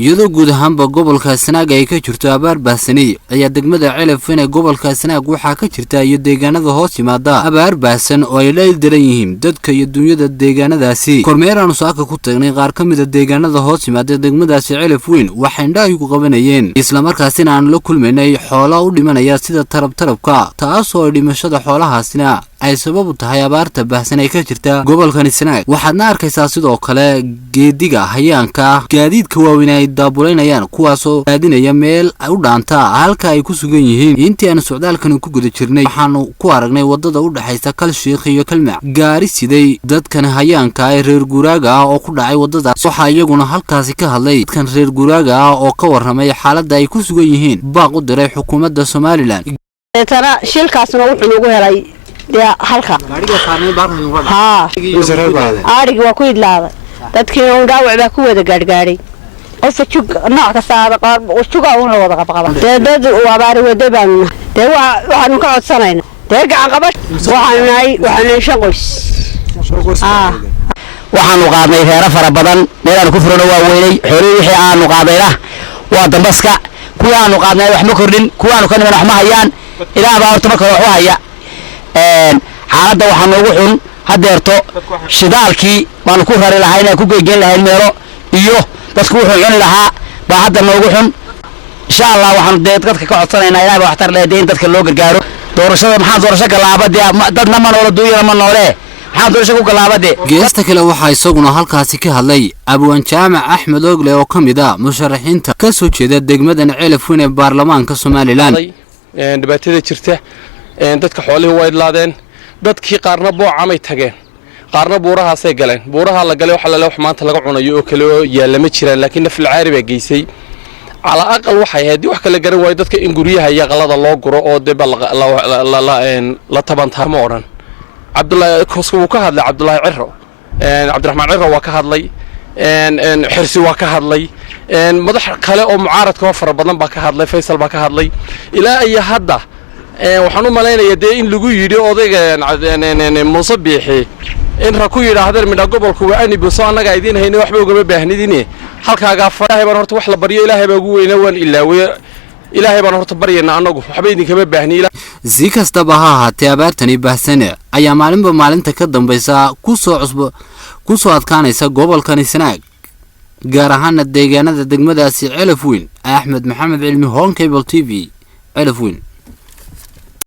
iyadoo guud ahaanba gobolka Sanaag ay ka jirto abaar baahsanay ayaa degmada Celafweyn ee gobolka Sanaag waxaa ka jirta iyo deegaanada hoos yimaada abaar baahsan oo ay leedahay yihiin dadka iyo dunyada deegaanadaasi kormeeraan saaka ku tagnay qaar ka mid ah deegaanada hoos yimaada degmadaasi Celafweyn waxay indhaha ku qabanayeen isla markaasina aan la kulmaynay xoolo u dhimanaya sida tarabka taas oo dhimashada xoolahaasina ay sabab u tahay abaarta baahsan ee ka jirta gobolka Sanaag waxaadna arkaysaa sidoo kale geediga hayaanka gaadiidka waaweyn ay daabuleynayaan kuwaas oo raadinaya meel u dhaanta halka ay ku sugan yihiin intii aan socdaalkan ku guda jirnay waxaanu ku aragnay wadada u dhaxaysa Kalsheekh iyo Kalmac gaari siday dadkan hayaanka ay reer guuraaga oo ku dhacay wadada waxa iyaguna halkaasi ka hadlay dadkan reer guuraaga oo ka warramay xaaladda ay ku sugan yihiin baaq u diray xukuumadda Soomaaliland tara shilkaasna wuxuu ugu helay halka aariga waa ku idlaaday dadkii uu dhaawac baa ku wada gaadhgaaday qof jug nooc ka saada qaar juga uu wada qabqaba dad abaari wada baan waxaan ka codsanaynaa gacan qabash waxaan shan qoys waxaanu qaadnay reero fara badan meelaan ku furano waa weynay xoolihii wixii aanu qaadayna waa dambaska kuwa aanu qaadnay wax ma kordhin kuwa aanu ka niman wax ma hayaan ilaa baa horta marka wax haya xaaladda waxaan ugu xun hadeerto shidaalkii baan ku rari lahayn ku geeyeen lahayn meelo iyo dadku wuxuu cuni lahaa baa hadda noogu xun insha Allah waxaan dadka ka codsanaynaa ilaahay wax tar leedahay dadka loo gargaaro doorashada maxaa doorasho galaabade dadna ma noolo duuyana ma noole maxaa doorasho ku galaabade geesta kale waxa isaguna halkaasi ka hadlay Abwaan Jaamac Axmed Ogle oo kamid ah musharaxiinta ka soo jeeda degmadan Celafweyn ee baarlamaanka Soomaaliland dhibaatada jirta dadka xoolaha way idlaadeen dadkii qaarna boocamay tageen qaarna buurahaasay galeen buuraha la galay waxa la wax maanta laga cunayo oo kale yaala ma jiraan laakiin nafil caari baa geysay ala aqal waxay ahayd wax kale garan way dadka in guriyaha iyo qalada loo guro oo dib la tabantaa ma oran Cabdullaahi Koosku wuu ka hadlay Cabdullaahi Cirro Cabdiraxmaan Cirro waa ka hadlay xirsi waa ka hadlay madax kale oo mucaaradka fara badan baa ka hadlay Faysal baa ka hadlay ilaa ay hadda waxaan u maleynayaa in lagu yiri odayga Muuse Biixi in ra ku yiraahdeen midha gobolku waa ani buso anaga idin hayna waxba uga baahnidine halkaaga farahay baan horta wax la bariyo ilaahay baa ugu weynaa waan ilaahay baan horta bariyana anagu waxba idin kama baahni si kastaba ha ahaatee abaartani baahsan ayaa maalinta ka dambaysa ku soo adkaanaysa gobolka Sanaag gaar ahaan deegaanada degmadaasi Celafweyn Axmed Maxamed Cilmi Home Cable TV Celafweyn